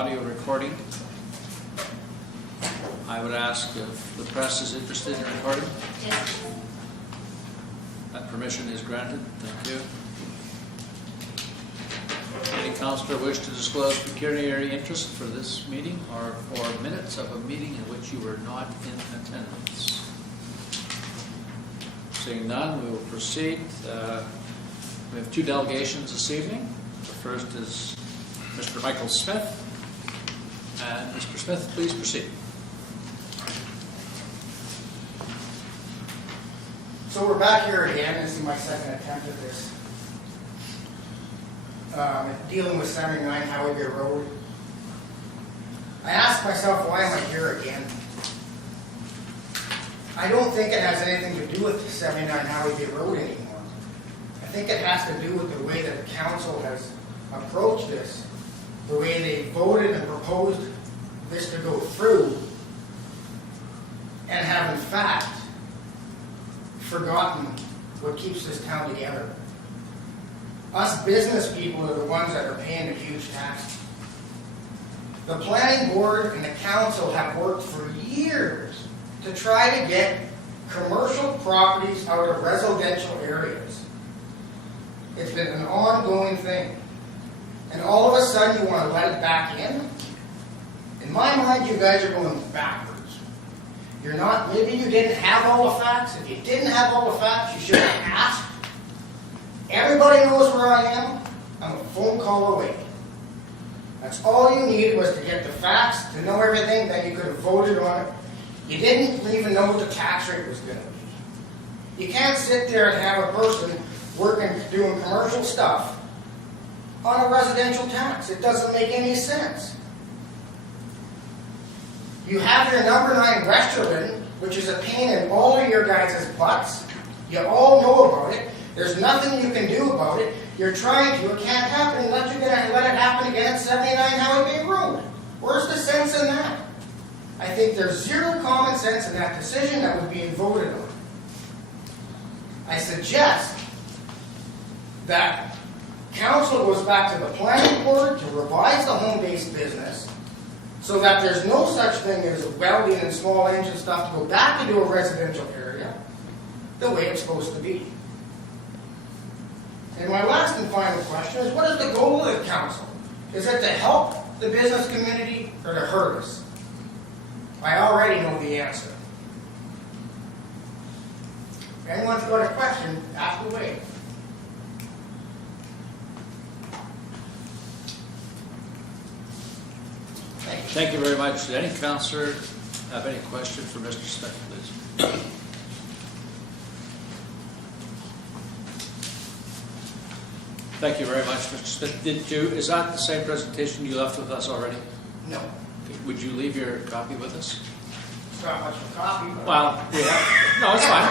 audio recording. I would ask if the press is interested in recording. Yes. That permission is granted. Thank you. Any councillor wish to disclose pecuniary interest for this meeting or for minutes of a meeting in which you were not in attendance? Seeing none, we will proceed. We have two delegations this evening. The first is Mr. Michael Smith. And Mr. Smith, please proceed. So we're back here again. This is my second attempt at this. Dealing with 79 Howie Bay Road. I asked myself, why am I here again? I don't think it has anything to do with 79 Howie Bay Road anymore. I think it has to do with the way that the council has approached this, the way they voted and proposed this to go through, and have in fact forgotten what keeps this town together. Us business people are the ones that are paying a huge tax. The planning board and the council have worked for years to try to get commercial properties out of residential areas. It's been an ongoing thing. And all of a sudden you want to let it back in? In my mind, you guys are going backwards. You're not, maybe you didn't have all the facts. If you didn't have all the facts, you should have asked. Everybody knows where I am. I'm a phone call away. That's all you needed, was to get the facts, to know everything, that you could have voted on it. You didn't even know what the tax rate was going to be. You can't sit there and have a person working, doing commercial stuff on a residential tax. It doesn't make any sense. You have your number 9 restaurant, which is a pain in all of your guys' butts. You all know about it. There's nothing you can do about it. You're trying to. It can't happen unless you're going to let it happen again at 79 Howie Bay Road. Where's the sense in that? I think there's zero common sense in that decision that was being voted on. I suggest that council goes back to the planning board to revise the home-based business so that there's no such thing as welding and small engine stuff to go back into a residential area the way it's supposed to be. And my last and final question is, what is the goal of the council? Is it to help the business community or to hurt us? I already know the answer. If anyone's got a question, ask away. Thank you very much. Does any councillor have any question for Mr. Smith, please? Thank you very much, Mr. Smith. Is that the same presentation you left with us already? No. Okay. Would you leave your copy with us? It's not much of a copy, but Well, yeah. No, it's fine.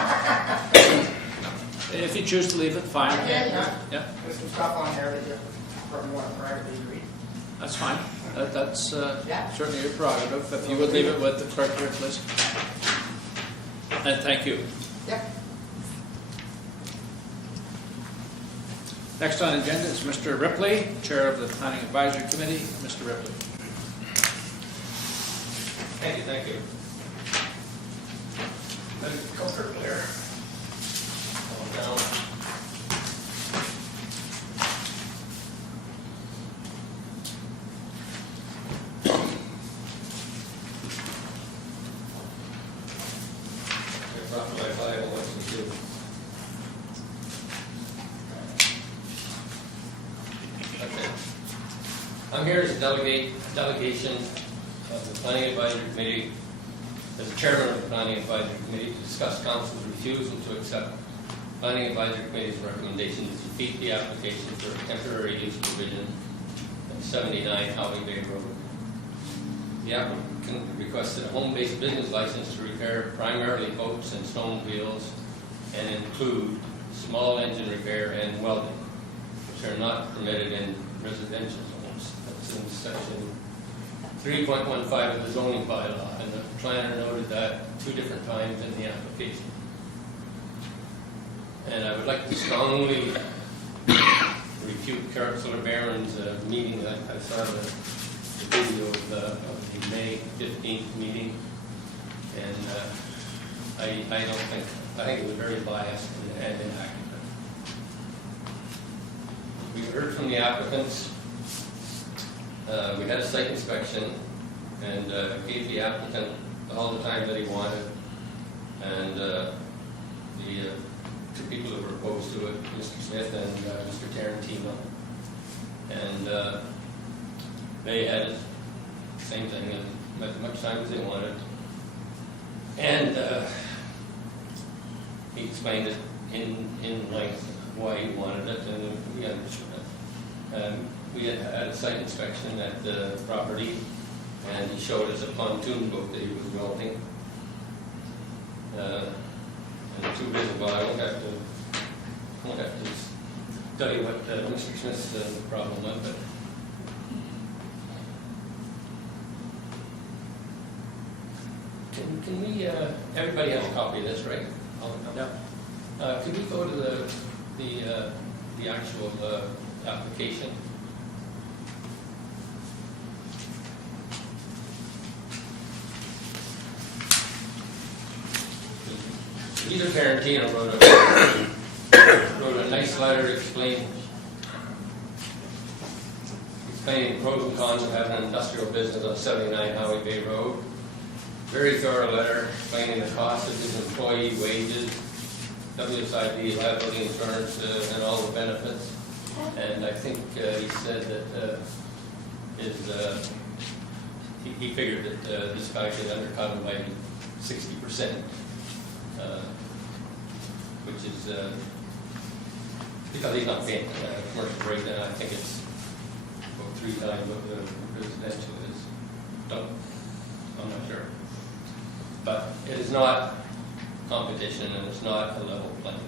If you choose to leave it, fine. I can, yeah. Yeah, There's some stuff on there that you probably want to privately read. that's fine. That's Yeah. certainly your prerogative. If you would leave it with the clerk here, please. And thank you. Yeah. Next on the agenda is Mr. Ripley, Chair of the Planning Advisory Committee. Mr. Ripley. Thank you. Comfort there. Down. I brought my Bible with me too. Okay. I'm here as a delegation of the Planning Advisory Committee, as the chairman of the Planning Advisory Committee, to discuss council's refusal to accept Planning Advisory Committee's recommendation to defeat the application for a temporary use provision of 79 Howie Bay Road. The applicant requested a home-based business license to repair primarily boats and snowmobiles and include small engine repair and welding, which are not permitted in residential homes. That's in section 3.15 of the zoning bylaw, and the planner noted that 2 different times in the application. And I would like to strongly refute Councillor Barron's meaning that I saw the the video of the May 15th meeting, and I think it was very biased and inaccurate. We heard from the applicants. We had a site inspection and gave the applicant all the time that he wanted, and the two people that were opposed to it, Mr. Smith and Mr. Tarantino, and they had the same thing, and as much time as they wanted, and he explained it in length why he wanted it, and we understood it. We had a site inspection at the property, and he showed us a pontoon boat that he was welding. And too visible, I won't have to tell you what Mr. Smith's problem was, but can we, everybody has a copy of this, right? Yeah. Could we go to the actual application? Peter Tarantino wrote a nice letter explaining pros and cons of having an industrial business on 79 Howie Bay Road. Very thorough letter explaining the cost of his employee wages, WSIB, liability insurance, and all the benefits. And I think he said that he figured that this guy could undercut him by 60%, which is because he's not paying commercial rate, and I think it's about 3 times what the residential is. I'm not sure. But it is not competition, and it's not a level playing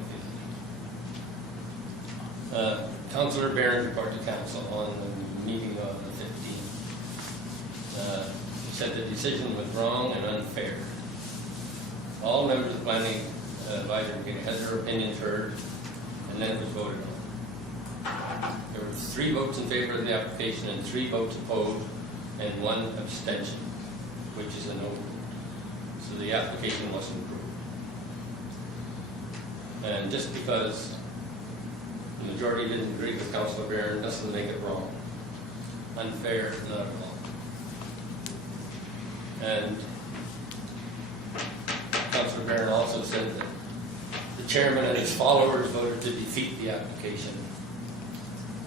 field. Councillor Barron's report to council on the meeting on the 15th. He said the decision was wrong and unfair. All members of the planning advisory committee had their opinions heard, and then it was voted on. There were 3 votes in favor of the application and 3 votes opposed and 1 abstention, which is a no vote. So the application wasn't approved. And just because the majority didn't agree with Councillor Barron doesn't make it wrong. Unfair, not at all. And Councillor Barron also said that the chairman and his followers voted to defeat the application.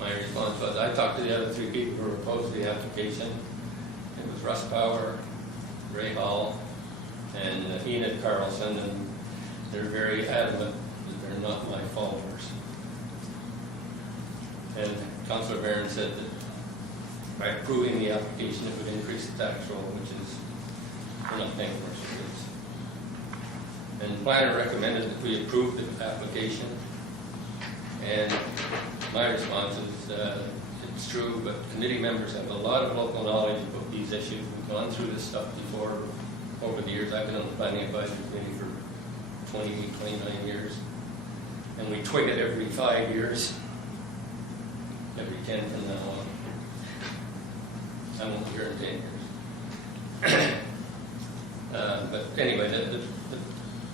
My response was, I talked to the other 3 people who were opposed to the application. It was Russ Power, Ray Hall, and Enid Carlson, and they're very adamant that they're not my followers. And Councillor Barron said that by approving the application, it would increase the tax roll, which is, we're not paying commercial rates. And the planner recommended that we approve the application. And my response is, it's true, but committee members have a lot of local knowledge about these issues. We've gone through this stuff before over the years. I've been on the planning advisory committee for 29 years. And we twig it every 5 years, every 10 from now on. I won't be here in 10 years. But anyway,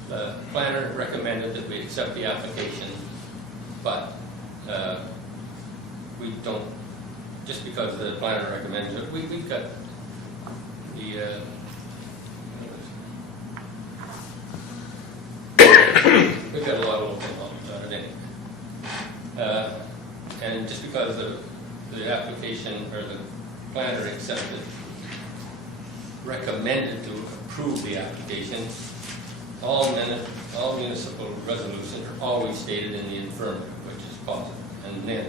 the planner recommended that we accept the application, but we don't, just because the planner recommends it, we've got the we've got a lot of local knowledge on it anyway. And just because the application or the planner accepted, recommended to approve the application, all municipal resolutions are always stated in the affirmative, which is positive, and then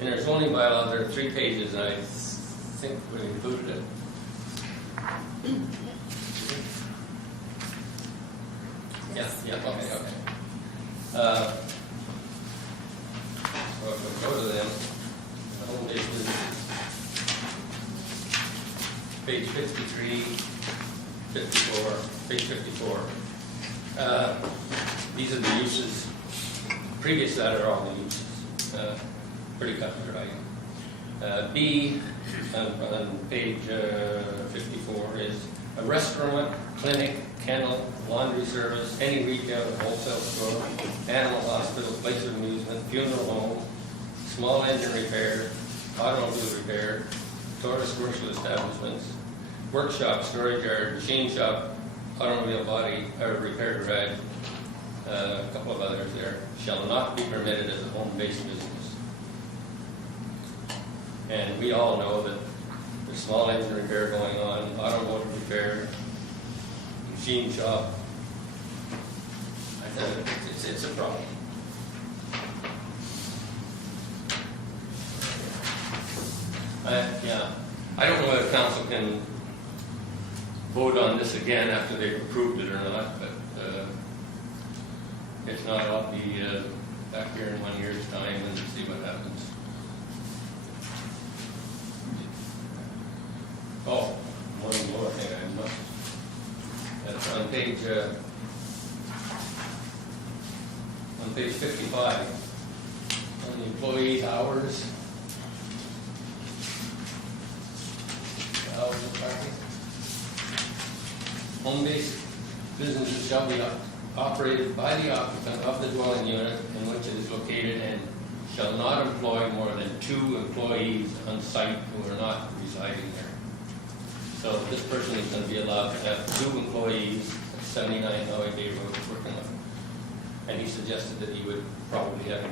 in our zoning bylaw there are 3 pages, and I think we included it. Yeah, okay. So if we go to them, the whole list is page 53, 54, page 54. These are the uses. Previous to that are all the uses. Pretty cut and dry. B, on page 54, is a restaurant, clinic, kennel, laundry service, any retail or wholesale store, animal hospital, place of amusement, funeral home, small engine repair, automobile repair, tourist commercial establishments, workshop, storage yard, machine shop, automobile body repair garage, a couple of others there, shall not be permitted as a home-based business. And we all know that there's small engine repair going on, automotive repair, machine shop. It's a problem. I don't know whether council can vote on this again after they've approved it or not, but if not, I'll be back here in 1 year's time and see what happens. Oh, one more thing I must. That's on page 55, on the employees' hours. Home-based businesses shall be operated by the occupant of the dwelling unit in which it is located and shall not employ more than 2 employees on site who are not residing there. So this person is going to be allowed to have 2 employees at 79 Howie Bay Road working on it. And he suggested that he would probably have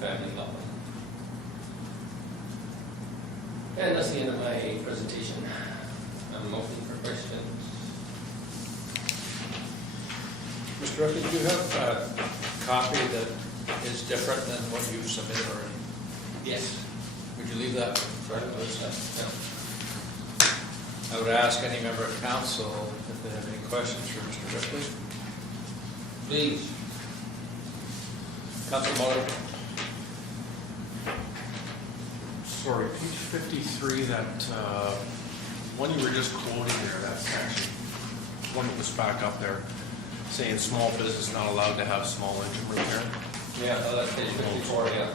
family level. And that's the end of my presentation. I'm open for questions. Mr. Ruffey, do you have a copy that is different than what you submitted already? Yes. Would you leave that in front of us? Yeah. I would ask any member of council if they have any questions for Mr. Ripley. Please. Council Muller. Sorry, page 53, that one you were just quoting there, that section, one that was back up there, saying small business not allowed to have small engine repair. Yeah, that's page 54, yeah.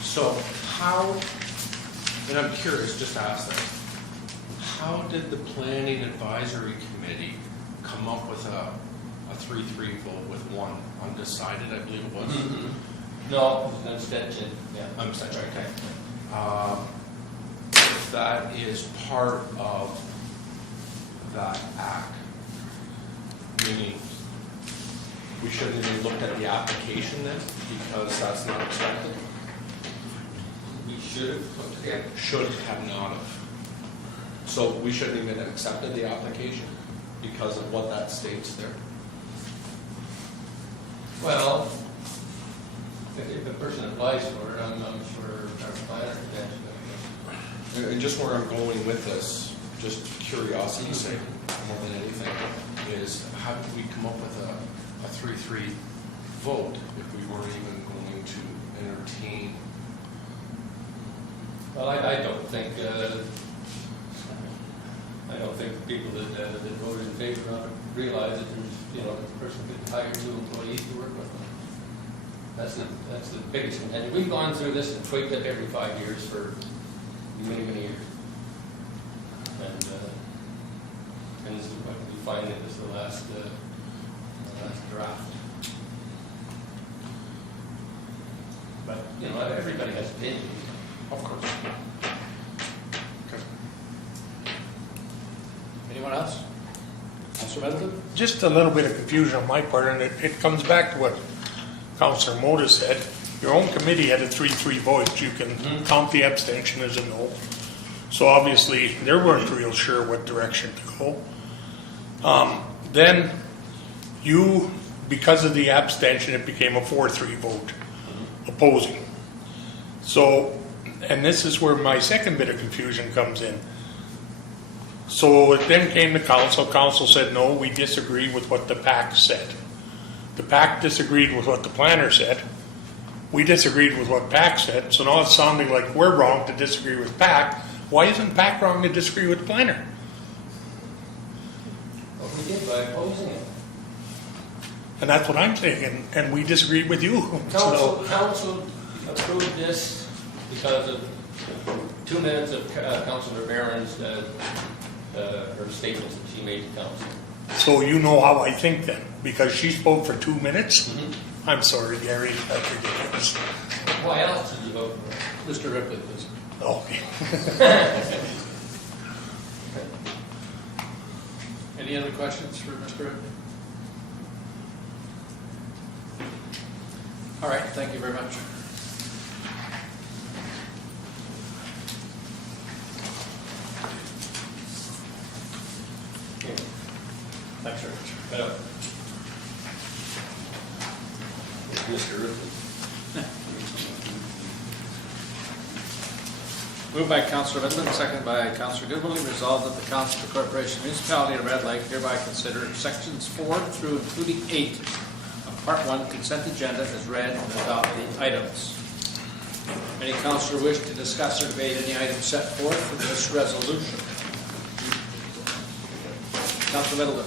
So how, and I'm curious, just to ask that, how did the Planning Advisory Committee come up with a 3-3 vote with one undecided, I believe it was? Mm-hmm. No, it's an abstention, yeah. Abstention, okay. That is part of that act, meaning we shouldn't even looked at the application then, because that's not accepted. We should have looked at it. Should have not have. So we shouldn't even have accepted the application because of what that states there. Well, if a person applies for it, I'm sure our planner can answer that. And just where I'm going with this, just curiosity's sake, more than anything, is how did we come up with a 3-3 vote if we weren't even going to entertain? Well, I don't think the people that voted in favor of it realize that there's, the person could hire 2 employees to work with them. That's the biggest one. And we've gone through this and tweaked it every 5 years for many, many years. And this is what we find that this is the last draft. But, everybody has opinions. Of course. Okay. Anyone else? Councilor Middleton? Just a little bit of confusion on my part, and it comes back to what Councilor Moda said. Your own committee had a 3-3 vote. You can count the abstention as a no. So obviously, they weren't real sure what direction to go. Then you, because of the abstention, it became a 4-3 vote, opposing. So, and this is where my second bit of confusion comes in. So it then came to council. Council said, no, we disagree with what the PAC said. The PAC disagreed with what the planner said. We disagreed with what PAC said. So now it's sounding like we're wrong to disagree with PAC. Why isn't PAC wrong to disagree with the planner? Well, we did by opposing it. And that's what I'm saying. And we disagreed with you. Council approved this because of 2 minutes of Councilor Barron's, her statements that she made to council. So you know how I think then, because she spoke for 2 minutes? Mm-hmm. I'm sorry, Gary, that's ridiculous. Why else did you vote for her? Mr. Ripley, please. Okay. Any other questions for Mr. Ripley? All right, thank you very much. Thanks very much. Mr. Ripley. Moved by Councilor Midland, seconded by Councilor Goodwin, resolved that the Council of the Corporation Municipality of Red Lake hereby consider sections 4 through including 8 of Part 1 consent agenda as read and adopt the items. Any councilor wish to discuss or debate any item set forth in this resolution? Councilor Middleton.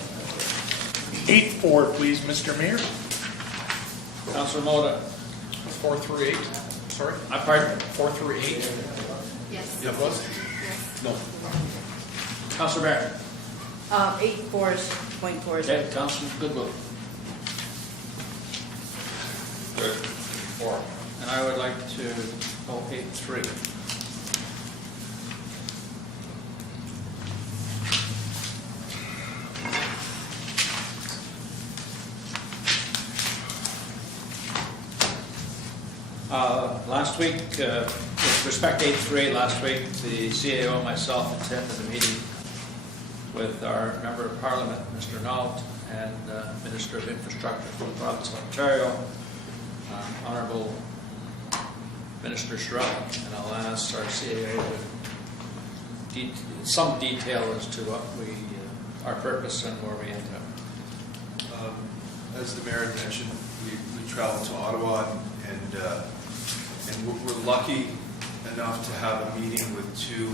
8-4, please, Mr. Mayor. Councilor Moda. 4 through 8, sorry? Pardon? 4 through 8? Yes. Yeah, it was? Yes. No. Councilor Barron. 8-4 is point 4 is Okay, Councilor Goodwill. Good. 4. And I would like to, 8-3. Last week, with respect to 8-3, last week, the CAO and myself attended a meeting with our Member of Parliament, Mr. Nault, and Minister of Infrastructure from the province of Ontario, Honourable Minister Shirelli, and I'll ask our CAO to some detail as to what our purpose and where we end up. As the mayor had mentioned, we traveled to Ottawa, and we're lucky enough to have a meeting with two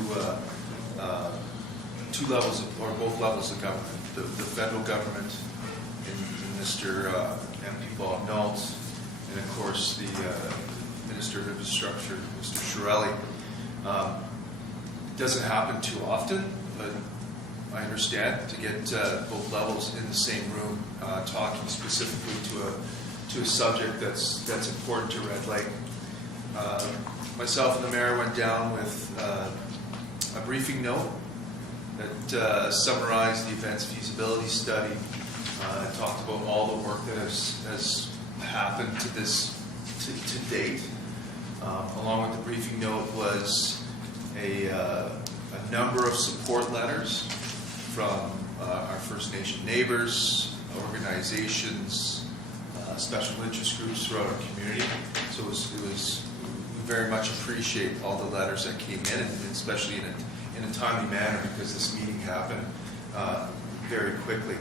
levels of, or both levels of government, the federal government and Mr. MP Bob Nault, and of course the Minister of Infrastructure, Mr. Shirelli. It doesn't happen too often, but I understand to get both levels in the same room talking specifically to a subject that's important to Red Lake. Myself and the mayor went down with a briefing note that summarized the event's feasibility study, talked about all the work that has happened to date. Along with the briefing note was a number of support letters from our First Nation neighbors, organizations, special interest groups throughout our community. So it was we very much appreciate all the letters that came in, and especially in a timely manner, because this meeting happened very quickly.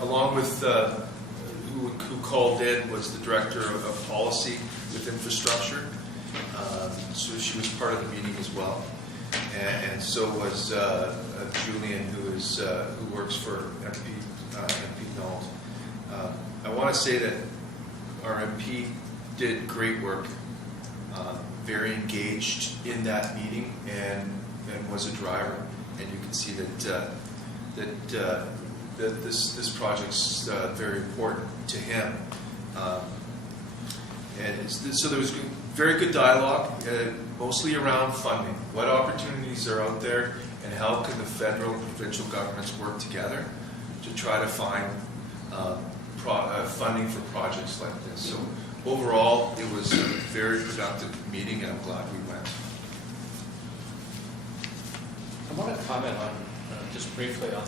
Along with who called in was the director of policy with infrastructure. So she was part of the meeting as well, and so was Julian, who works for MP Nault. I want to say that our MP did great work, very engaged in that meeting, and was a driver. And you can see that this project's very important to him. So there was very good dialogue, mostly around funding. What opportunities are out there, and how can the federal and provincial governments work together to try to find funding for projects like this. So overall, it was a very productive meeting, and I'm glad we went. I want to comment on, just briefly on,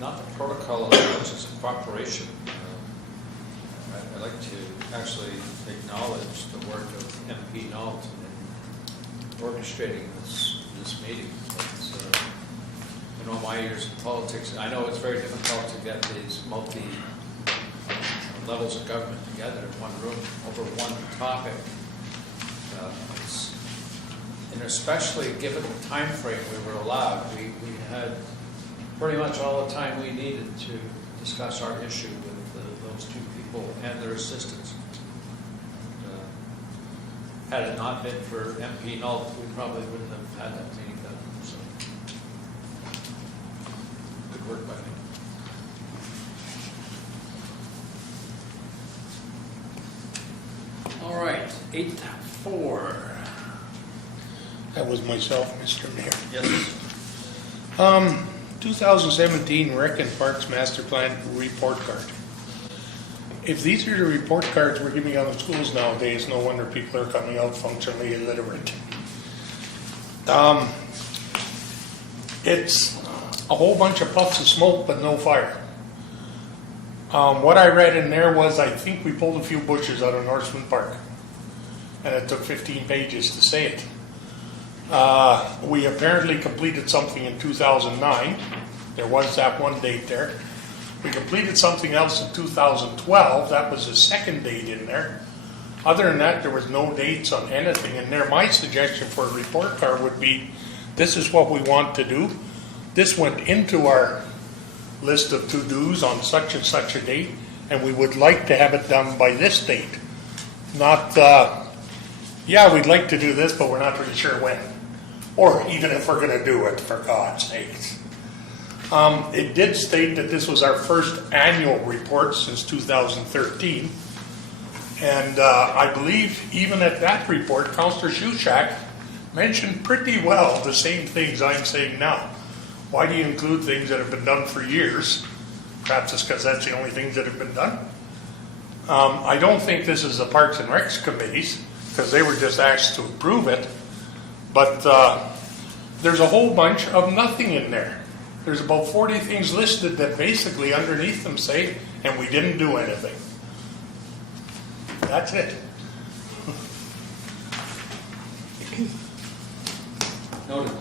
not the protocol as much as cooperation. I'd like to actually acknowledge the work of MP Nault in orchestrating this meeting. It's, in all my years in politics, I know it's very difficult to get these multi levels of government together in one room over one topic. And especially given the time frame we were allowed, we had pretty much all the time we needed to discuss our issue with those two people and their assistants. had it not been for MP Nault, we probably wouldn't have had that meeting done, so. Good work by me. All right, 8.4. That was myself, Mr. Mayor. Yes. 2017 Rec and Parks Master Plan Report Card. If these are the report cards we're giving out in schools nowadays, no wonder people are coming out functionally illiterate. It's a whole bunch of puffs of smoke but no fire. What I read in there was, I think we pulled a few bushes out of Norseman Park. And it took 15 pages to say it. We apparently completed something in 2009. There was that one date there. We completed something else in 2012. That was the second date in there. Other than that, there was no dates on anything in there. My suggestion for a report card would be, this is what we want to do. This went into our list of to-dos on such and such a date, and we would like to have it done by this date. Not, yeah, we'd like to do this, but we're not really sure when. Or even if we're going to do it, for God's sakes. It did state that this was our first annual report since 2013. And I believe even at that report, Councillor Shushak mentioned pretty well the same things I'm saying now. Why do you include things that have been done for years? Perhaps it's because that's the only things that have been done. I don't think this is the Parks and Recs committees, because they were just asked to approve it. But there's a whole bunch of nothing in there. There's about 40 things listed that basically underneath them say, and we didn't do anything. That's it. Noted.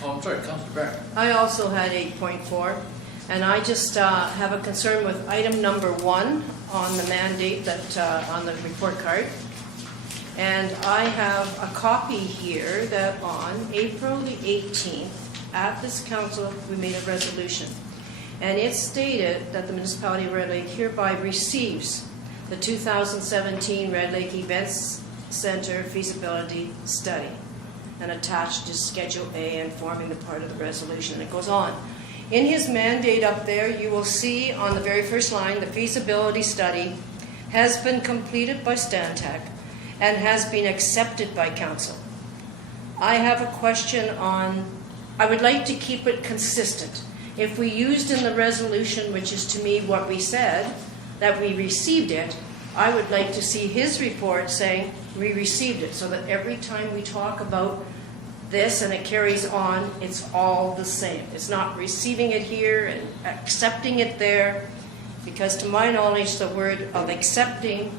Oh, I'm sorry, Councilor Barrett. I also had 8.4, and I just have a concern with item number 1 on the mandate that on the report card. And I have a copy here that on April the 18th, at this council, we made a resolution. And it stated that the municipality of Red Lake hereby receives the 2017 Red Lake Events Center feasibility study, and attached is Schedule A and forming the part of the resolution. And it goes on. In his mandate up there, you will see on the very first line, the feasibility study has been completed by Stantec and has been accepted by council. I have a question on, I would like to keep it consistent. If we used in the resolution, which is to me what we said, that we received it, I would like to see his report saying we received it, so that every time we talk about this and it carries on, it's all the same. It's not receiving it here and accepting it there, because to my knowledge, the word of accepting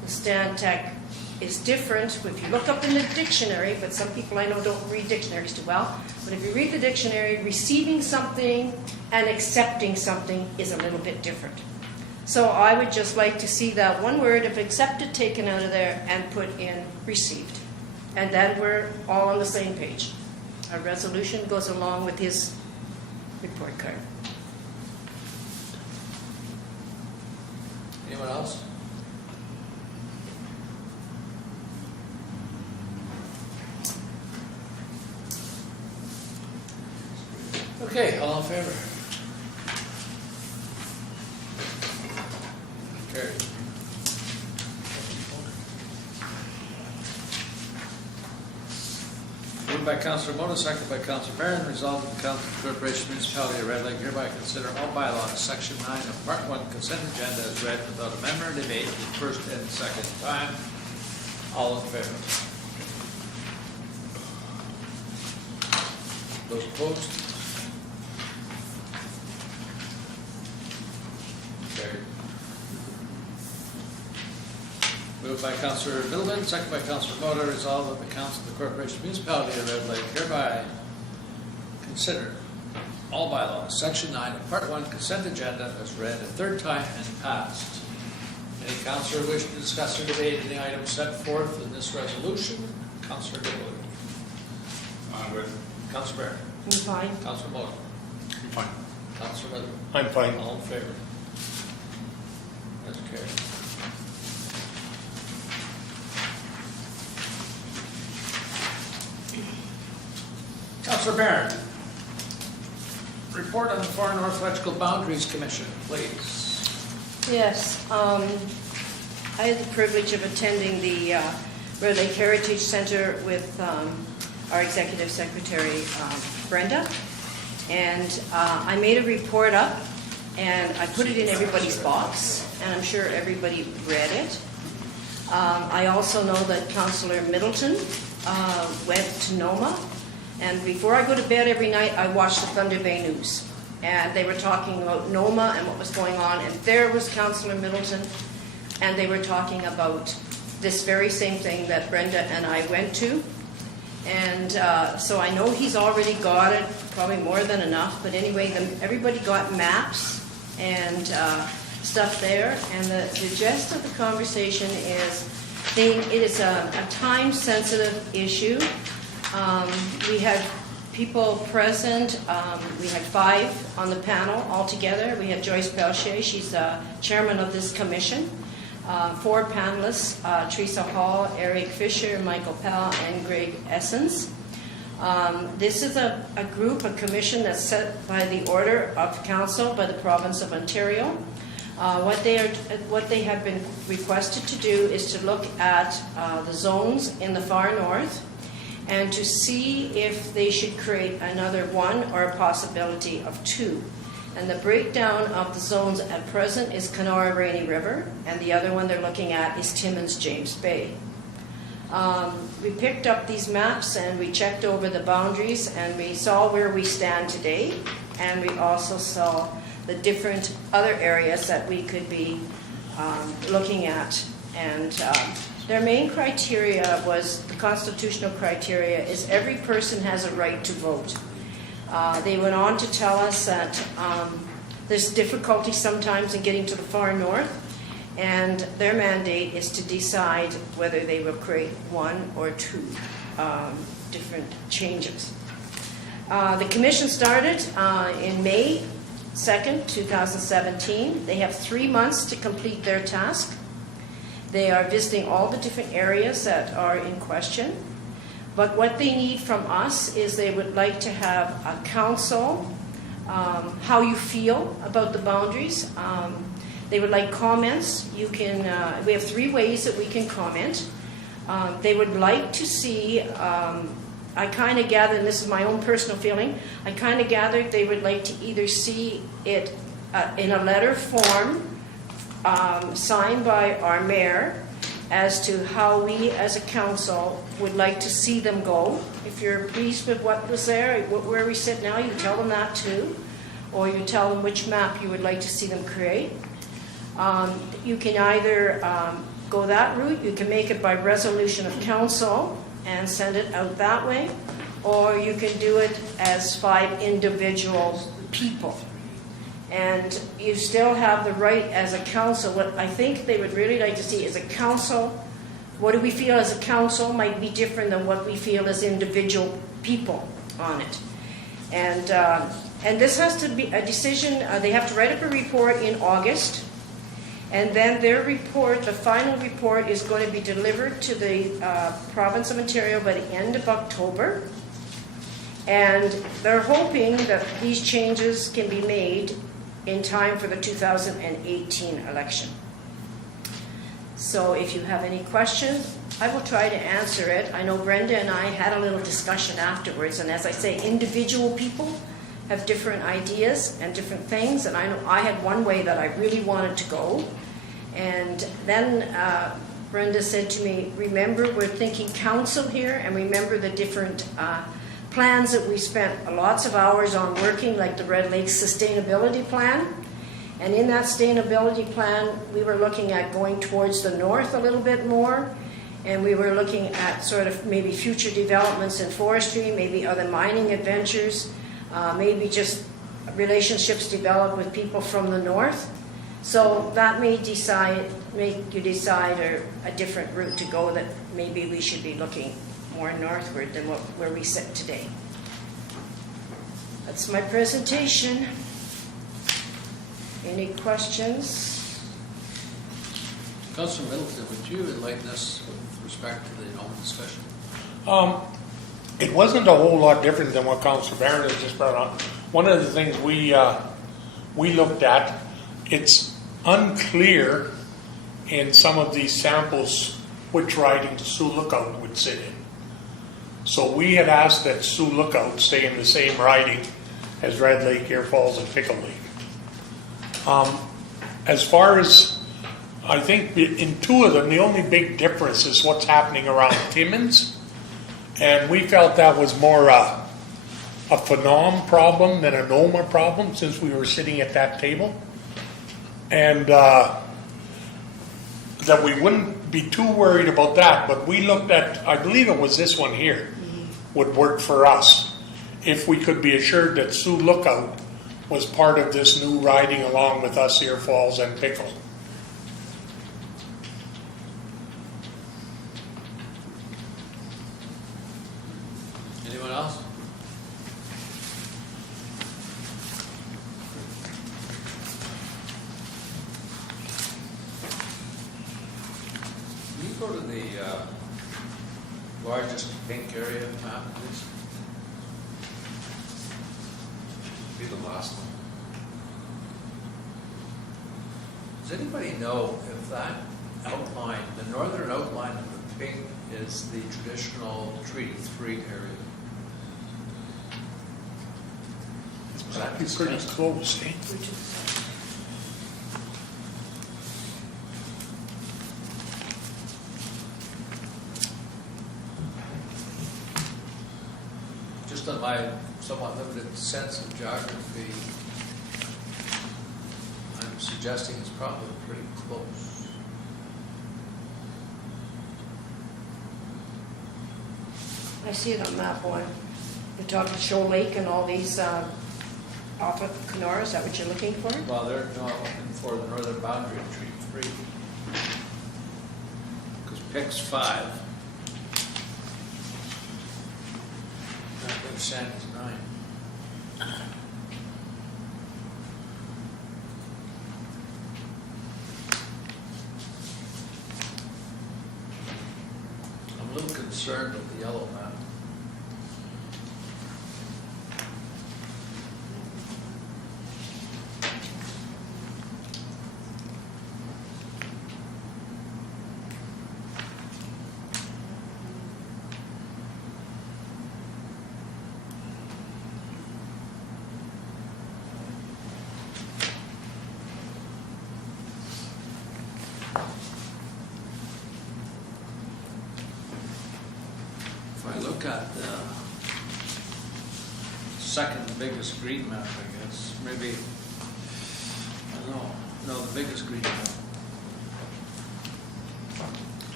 the Stantec is different. If you look up in the dictionary, but some people I know don't read dictionaries too well, but if you read the dictionary, receiving something and accepting something is a little bit different. So I would just like to see that one word of accepted taken out of there and put in received. And then we're all on the same page. Our resolution goes along with his report card. Anyone else? Okay, all in favor? Carried. Moved by Councillor Mona, seconded by Councillor Barron, resolved that the Council of the Corporation Municipality of Red Lake hereby consider all bylaws, Section 9 of Part 1 consent agenda as read without amendment or debate the first and second time. All in favor? Those opposed? Carried. Moved by Councillor Middleton, second by Councillor Mota, resolved that the Council of the Corporation Municipality of Red Lake hereby consider all bylaws, Section 9 of Part 1 consent agenda as read a third time and passed. Any councillor wish to discuss or debate any items set forth in this resolution? Councillor Middleton. I'm good. Councillor Barrett. I'm fine. Councillor Mota. I'm fine. Councillor Middleton. I'm fine. All in favor? That's carried. Councillor Barron, report on the Far North Electrical Boundaries Commission, please. Yes, I had the privilege of attending the Red Lake Heritage Center with our Executive Secretary, Brenda, and I made a report up, and I put it in everybody's box, and I'm sure everybody read it. I also know that Councillor Middleton went to NOMA, and before I go to bed every night, I watch the Thunder Bay News. And they were talking about NOMA and what was going on, and there was Councillor Middleton, and they were talking about this very same thing that Brenda and I went to. And so I know he's already got it, probably more than enough, but anyway, everybody got maps and stuff there, and the gist of the conversation is it is a time-sensitive issue. We had people present. We had 5 on the panel altogether. We had Joyce Belcher, she's the chairman of this commission. 4 panelists, Teresa Hall, Eric Fisher, Michael Pell, and Greg Essence. This is a commission that's set by the order of council by the province of Ontario. What they have been requested to do is to look at the zones in the far north and to see if they should create another one or a possibility of 2. And the breakdown of the zones at present is Kenora Rainy River, and the other one they're looking at is Timmins James Bay. We picked up these maps and we checked over the boundaries, and we saw where we stand today, and we also saw the different other areas that we could be looking at. And their main criteria was, the constitutional criteria is every person has a right to vote. They went on to tell us that there's difficulty sometimes in getting to the far north, and their mandate is to decide whether they will create 1 or 2 different changes. The commission started in May 2nd, 2017. They have 3 months to complete their task. They are visiting all the different areas that are in question. But what they need from us is they would like to have a council, how you feel about the boundaries. They would like comments. You can. We have 3 ways that we can comment. They would like to see, I kind of gather, and this is my own personal feeling, I kind of gathered they would like to either see it in a letter form signed by our mayor as to how we as a council would like to see them go. If you're pleased with what was there, where we sit now, you tell them that too, or you tell them which map you would like to see them create. You can either go that route, you can make it by resolution of council and send it out that way, or you can do it as 5 individual people. And you still have the right as a council. What I think they would really like to see is a council. What do we feel as a council might be different than what we feel as individual people on it. And this has to be a decision. They have to write up a report in August. And then their report, the final report, is going to be delivered to the province of Ontario by the end of October. And they're hoping that these changes can be made in time for the 2018 election. So if you have any questions, I will try to answer it. I know Brenda and I had a little discussion afterwards, and as I say, individual people have different ideas and different things, and I know I had one way that I really wanted to go. And then Brenda said to me, remember, we're thinking council here, and remember the different plans that we spent lots of hours on working, like the Red Lake Sustainability Plan. And in that sustainability plan, we were looking at going towards the north a little bit more, and we were looking at sort of maybe future developments in forestry, maybe other mining adventures, maybe just relationships developed with people from the north. So that may make you decide a different route to go, that maybe we should be looking more northward than where we sit today. That's my presentation. Any questions? Councilor Middleton, would you enlighten us with respect to the annulment discussion? It wasn't a whole lot different than what Councilor Barron has just brought up. One of the things we looked at, it's unclear in some of these samples which riding Sioux Lookout would sit in. So we had asked that Sioux Lookout stay in the same riding as Red Lake, Air Falls, and Pickle Lake. As far as, I think in two of them, the only big difference is what's happening around Timmins. And we felt that was more a Phenom problem than a NOMA problem, since we were sitting at that table. And that we wouldn't be too worried about that, but we looked at, I believe it was this one here, would work for us. If we could be assured that Sioux Lookout was part of this new riding along with us, Air Falls and Pickle. Anyone else? Can you go to the largest pink area map, please? Be the last one. Does anybody know if that outline, the northern outline of the pink, is the traditional Treaty 3 area? That'd be pretty close, eh? Just on my somewhat limited sense of geography, I'm suggesting it's probably pretty close. I see it on map one. You're talking Shoal Lake and all these off of Kenora, is that what you're looking for? Well, they're not looking for the northern boundary of Treaty 3. Because PIC's 5. Sand is 9. I'm a little concerned with the yellow map. If I look at the second biggest green map, I guess, maybe, I don't know, no, the biggest green map.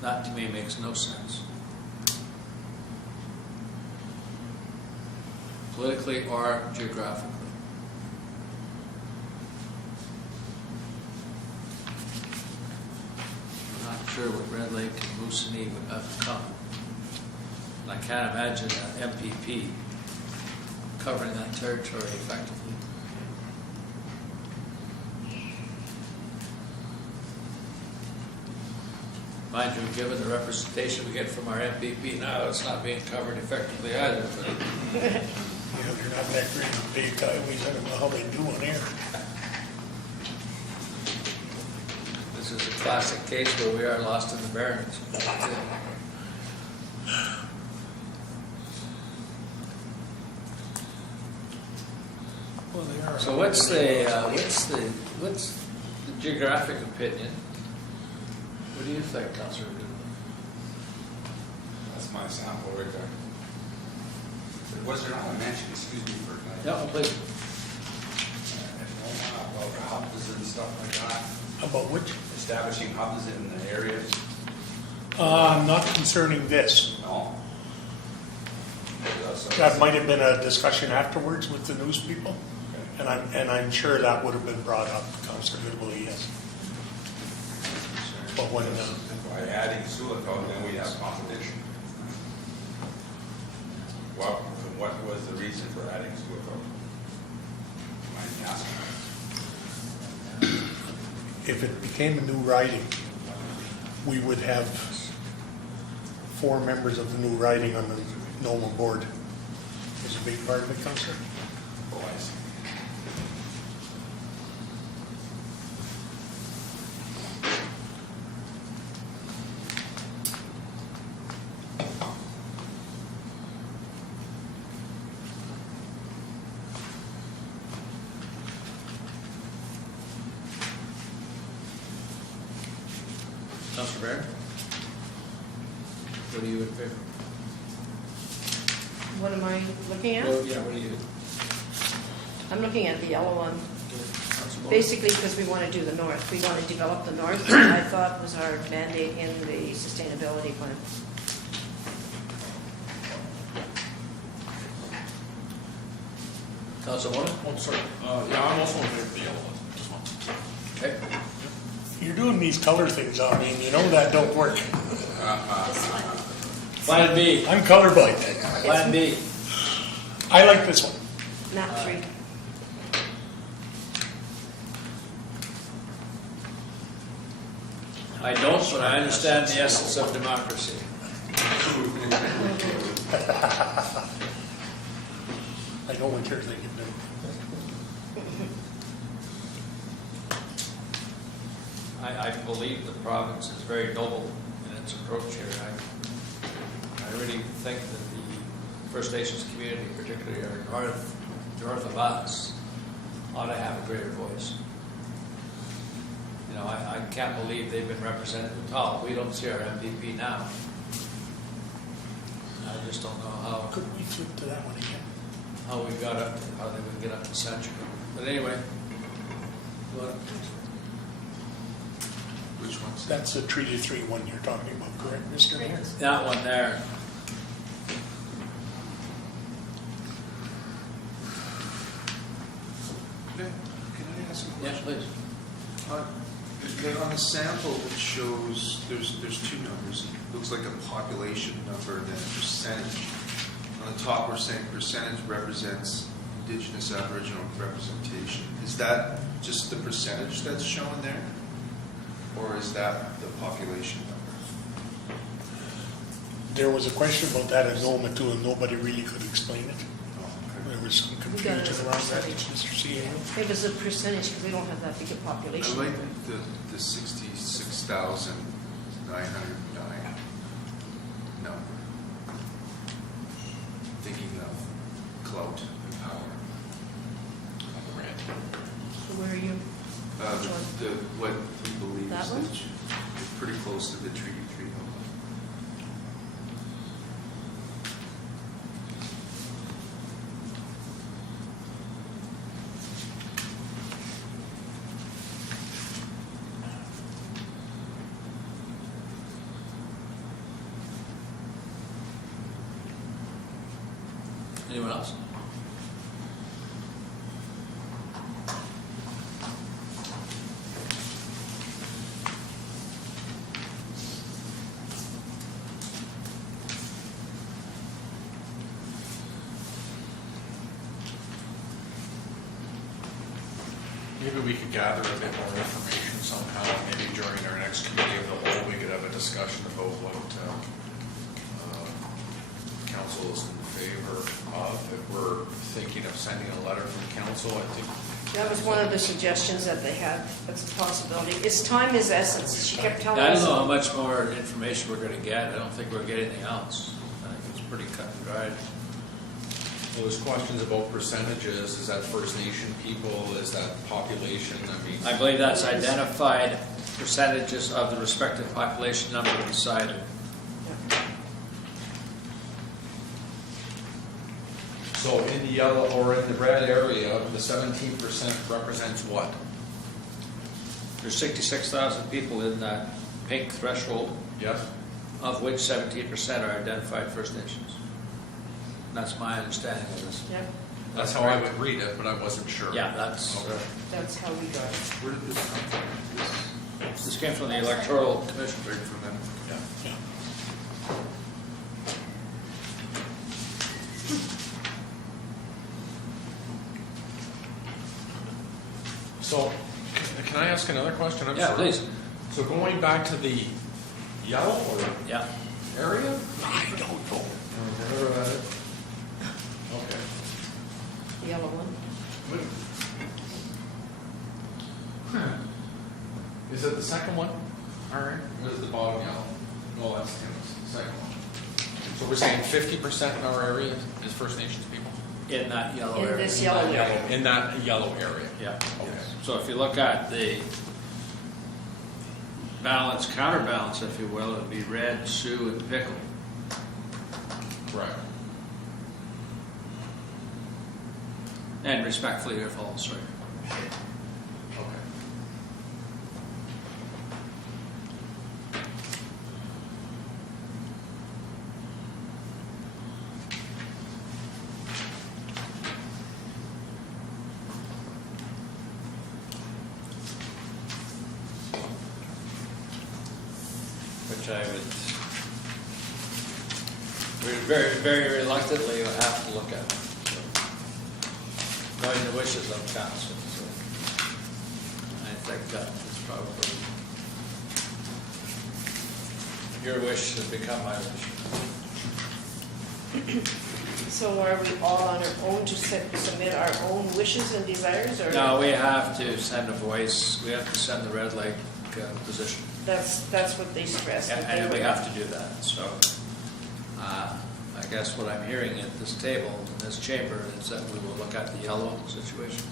That to me makes no sense. Politically or geographically. I'm not sure what Red Lake and Moosonee would have to come. And I can't imagine an MPP covering that territory effectively. Mind you, given the representation we get from our MPP now, it's not being covered effectively either. But Yeah, they're not that great of big highways, I don't know how they do on air. this is a classic case where we are lost in the bearings. Well, they are. So what's the geographic opinion? What do you think, Councillor Goodwin? That's my sample right there. Was there not a mention, excuse me for tonight? Yeah, please. About hubs and stuff like that, About which? establishing hubs in the areas? Not concerning this. No? That might have been a discussion afterwards with the news people, Okay. and I'm sure that would have been brought up, Councillor Goodwill, yes. But when, By adding Sulaco, then we have competition. What was the reason for adding Sulaco? Mind me asking? if it became a new riding, we would have 4 members of the new riding on the NOMA board. Is a big part of it, Councillor? Oh, I see. Councillor Barron? What are you in favor? What am I looking at? Well, yeah, what are you? I'm looking at the yellow one. Councillor Moore? Basically, because we want to do the north. We want to develop the north, I thought was our mandate in the sustainability plan. Councillor Moore? Oh, sorry. Yeah, I'm also in favor of the yellow one. Just one. Okay. You're doing these color things on me, and you know that don't work. Plan B. I'm colorblind. Plan B. I like this one. Map 3. I don't, but I understand the essence of democracy. I know what you're thinking, too. I believe the province is very noble in its approach here. I really think that the First Nations community, particularly our north of us, ought to have a greater voice. You know, I can't believe they've been represented at all. We don't see our MVP now. I just don't know how Could we flip to that one again? how we got up, how they would get up to Century. But anyway, what? Which one's? That's the Treaty 3 one you're talking about, correct, Mr. Mayor? That one there. Can I ask a Yeah, question? please. On the sample, it shows there's 2 numbers. It looks like a population number and then a percentage. On the top, we're saying percentage represents Indigenous Aboriginal representation. Is that just the percentage that's shown there? Or is that the population number? There was a question about that at NOMA too, and nobody really could explain it. Oh, There was some We got it confusion as a around that, percentage. Mr. CEO. It was a percentage because we don't have that big a I population. like the 66,909 number. Thinking of clout and power. So where are you? Which one? What we believe That is one? that it's pretty close to the Treaty 3 number. Anyone else? Maybe we could gather a bit more information somehow, maybe during our next committee of the whole, we could have a discussion about what council is in favor of. If we're thinking of sending a letter from council, I think. That was one of the suggestions that they had. That's a possibility. It's time is essence. She kept telling I us. don't know how much more information we're gonna get. I don't think we'll get anything else. I think it's pretty cut and dried. Those questions about percentages, is that First Nation people, is that population, I mean. I believe that's identified percentages of the respective population number decided. So in the yellow or in the red area, the 17% represents what? There's 66,000 people in that pink threshold, Yes? of which 17% are identified First Nations. That's my understanding of this. Yep, That's how I would read it, but I wasn't sure. Yeah, that's, Okay. that's how we got it. Where did this come from? this came from the Electoral Commission. Right from them? Yeah. So, can I ask another question? I'm Yeah, sorry. please. So going back to the yellow or Yeah. area? I don't know. Okay. The yellow one. Is it the second one? All right. What is the bottom yellow? No, that's Tim's, the second one. So we're saying 50% in our area is First Nations people? In that yellow In area. this yellow area. In that yellow area? Yeah. Okay. So if you look at the balance, counterbalance, if you will, it would be red, Sioux, and pickle. Right. And respectfully, if all, sorry. Okay. Which I would, we very, very reluctantly would have to look at. So, knowing the wishes of council, so I think that is probably, your wish has become my wish. So are we all on our own to submit our own wishes and desires, or? No, we have to send a voice, we have to send the Red Lake position. That's what they stressed. that they And we were- have to do that, so I guess what I'm hearing at this table, in this chamber, is that we will look at the yellow situation.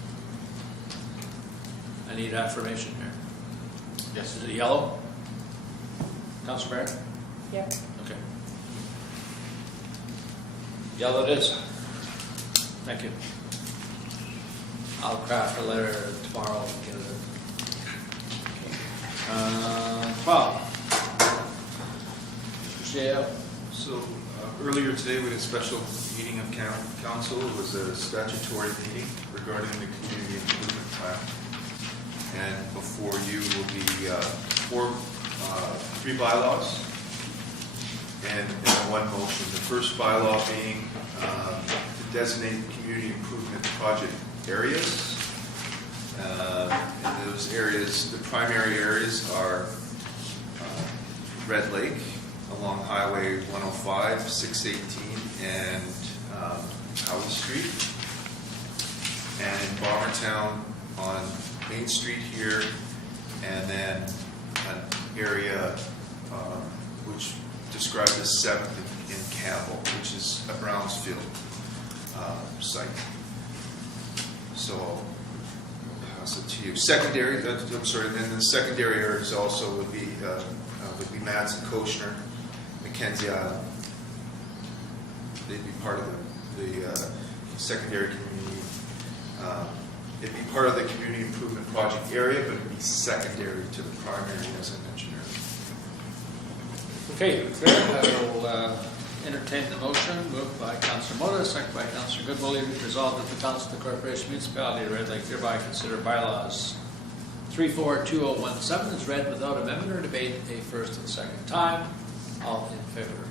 I need affirmation here. Yes. Is it yellow? Councilor Barrett? Yeah. Okay. Yellow it is. Thank you. I'll craft a letter tomorrow and get it in. 12. Mr. Shea. So earlier today, we had a special meeting of council. It was a statutory meeting regarding the community improvement plan. And before you will be three bylaws and one motion. The first bylaw being to designate community improvement project areas. And those areas, the primary areas are Red Lake along Highway 105, 618, and Howard Street. And in Bombertown on Main Street here, and then an area which described as 7th in Campbell, which is a Brownsfield site. So I'll pass it to you. Secondary, I'm sorry, and then the secondary areas also would be Madsen, Koshner, Mackenzie Island. They'd be part of the secondary community. It'd be part of the community improvement project area, but it'd be secondary to the primary, as I mentioned earlier. Okay, clear. I will entertain the motion. Moved by Councillor Mota, second by Councillor Goodwillie. Resolved that the Council of the Corporation Municipality of Red Lake hereby consider bylaws 342017 is read without amendment or debate a first and second time. All in favor.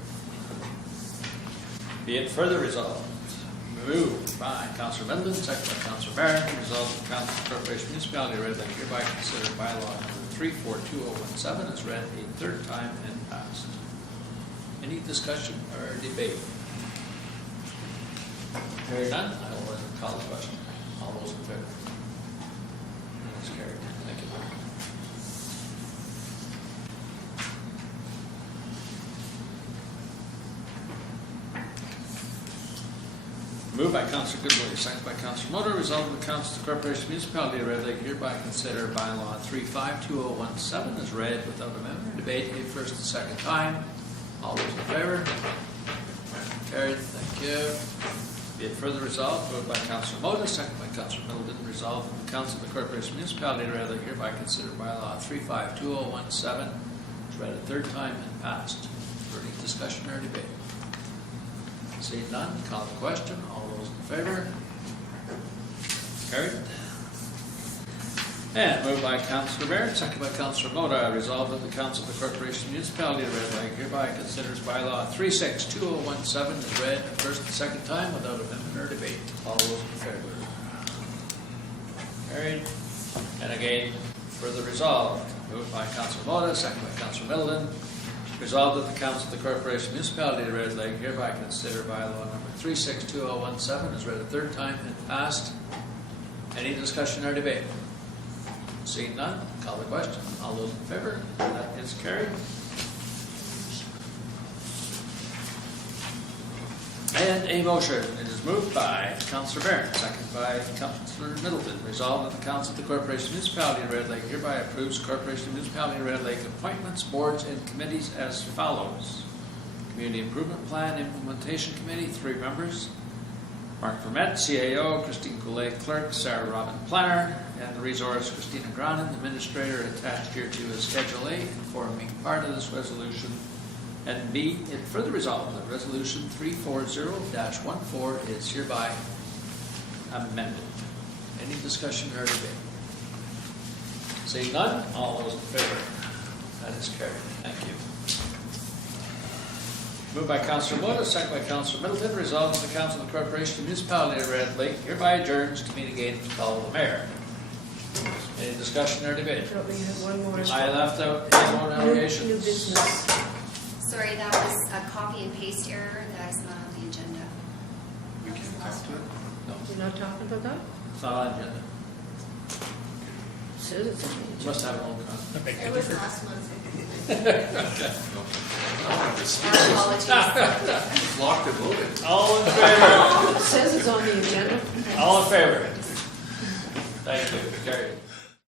Be it further resolved. Moved by Councillor Mendon, second by Councillor Barron. Resolved that the Council of the Corporation Municipality of Red Lake hereby consider bylaw number 342017 is read a third time and passed. Any discussion or debate? Hearing none, I will call the question. All those in favor? That's carried. Thank you. Moved by Councillor Goodwillie, second by Councillor Motor. Resolved that the Council of the Corporation Municipality of Red Lake hereby consider bylaw 352017 as read without amendment or debate a first and second time. All those in favor? Carried. Thank you. Be it further resolved, moved by Councillor Motor, second by Councillor Middleton. Resolved that the Council of the Corporation Municipality of Red Lake hereby consider bylaw 352017 as read a third time and passed. For any discussion or debate? Seeing none, call the question. All those in favor? Carried. And moved by Councillor Barrett, second by Councillor Moda. Resolved that the Council of the Corporation Municipality of Red Lake hereby considers bylaw 362017 as read a first and second time without amendment or debate. All those in favor? Carried. And again, Further resolved, moved by Councilor Mota, second by Councilor Middleton. Resolved that the Council of the Corporation Municipality of Red Lake hereby consider bylaw number 362017 as read a third time and passed. Any discussion or debate? Seeing none, call the question. All those in favor? That is carried. And a motion. It is moved by Councilor Barron, second by Councilor Middleton. Resolved that the Council of the Corporation Municipality of Red Lake hereby approves Corporation Municipality of Red Lake appointments, boards, and committees as follows. Community Improvement Plan Implementation Committee, 3 members. Mark Vermette, CAO, Christine Goulet, Clerk, Sarah Robin, Planner, and the Resource, Christina Granin, Administrator, attached here to as Schedule A, forming part of this resolution. And B, it further resolved that Resolution 340-14 is hereby amended. Any discussion or debate? Seeing none, all those in favor? That is carried. Thank you. Moved by Councilor Mota, second by Councilor Middleton. Resolved that the Council of the Corporation Municipality of Red Lake hereby adjourns to meet again to call the mayor. Any discussion or debate? But we have one more. I left out any more nominations. New business. Sorry, that was a copy and paste error. That is not on the agenda. We can talk to it. No, You're not talking about that? it's not on the agenda. Says it's on the You must have an old copy. That make a It was difference. last month. No. Our apologies. Locked and loaded. All in favor? It says it's on the agenda. All in favor? Thank you. Carried.